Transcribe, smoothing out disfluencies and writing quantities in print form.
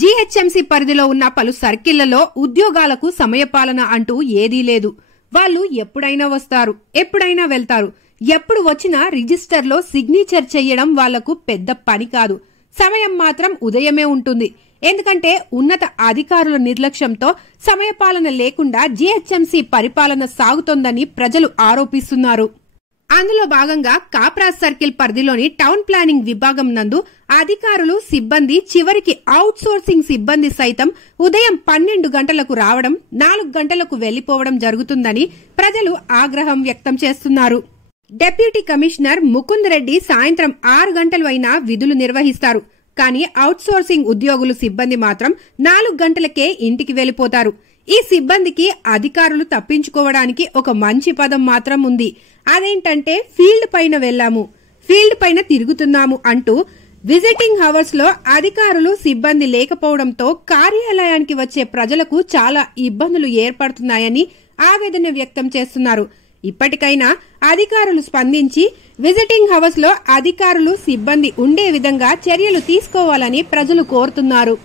GHMC పరిధిలో ఉన్న పలు సర్కిళ్లలో ఉద్యోగాలకు సమయపాలన అంటూ ఏదీ లేదు. వాళ్ళు ఎప్పుడైనా వస్తారు, ఎప్పుడైనా వెళ్తారు. ఎప్పుడు వచ్చినా రిజిస్టర్లో సిగ్నేచర్ చెయ్యడం వాళ్లకు పెద్ద పని కాదు. సమయం మాత్రం ఉదయమే ఉంటుంది. ఎందుకంటే ఉన్నత అధికారుల నిర్లక్ష్యంతో సమయపాలన లేకుండా జీహెచ్ఎంసీ పరిపాలన సాగుతోందని ప్రజలు ఆరోపిస్తున్నారు. అందులో భాగంగా కాప్రాస్ సర్కిల్ పరిధిలోని టౌన్ ప్లానింగ్ విభాగం నందు అధికారులు, సిబ్బంది చివరికి అవుట్ సోర్సింగ్ సిబ్బంది సైతం ఉదయం 12 గంటలకు రావడం, 4 గంటలకు వెళ్లిపోవడం జరుగుతుందని ప్రజలు ఆగ్రహం వ్యక్తం చేస్తున్నారు. డిప్యూటీ కమిషనర్ ముకుంద్ రెడ్డి సాయంత్రం 6 గంటలు అయినా విధులు నిర్వహిస్తారు. కానీ అవుట్ సోర్సింగ్ ఉద్యోగులు, సిబ్బంది మాత్రం 4 గంటలకే ఇంటికి వెళ్లిపోతారు. ఈ సిబ్బందికి అధికారులు తప్పించుకోవడానికి ఒక మంచి పదం మాత్రం ఉంది. అదేంటంటే ఫీల్డ్ పైన వెళ్లాము, ఫీల్డ్ పైన తిరుగుతున్నాము అంటూ. విజిటింగ్ హవర్స్ లో అధికారులు, సిబ్బంది లేకపోవడంతో కార్యాలయానికి వచ్చే ప్రజలకు చాలా ఇబ్బందులు ఏర్పడుతున్నాయని ఆవేదన వ్యక్తం చేస్తున్నారు. ఇప్పటికైనా అధికారులు స్పందించి విజిటింగ్ హవర్స్ లో అధికారులు, సిబ్బంది ఉండే విధంగా చర్యలు తీసుకోవాలని ప్రజలు కోరుతున్నారు.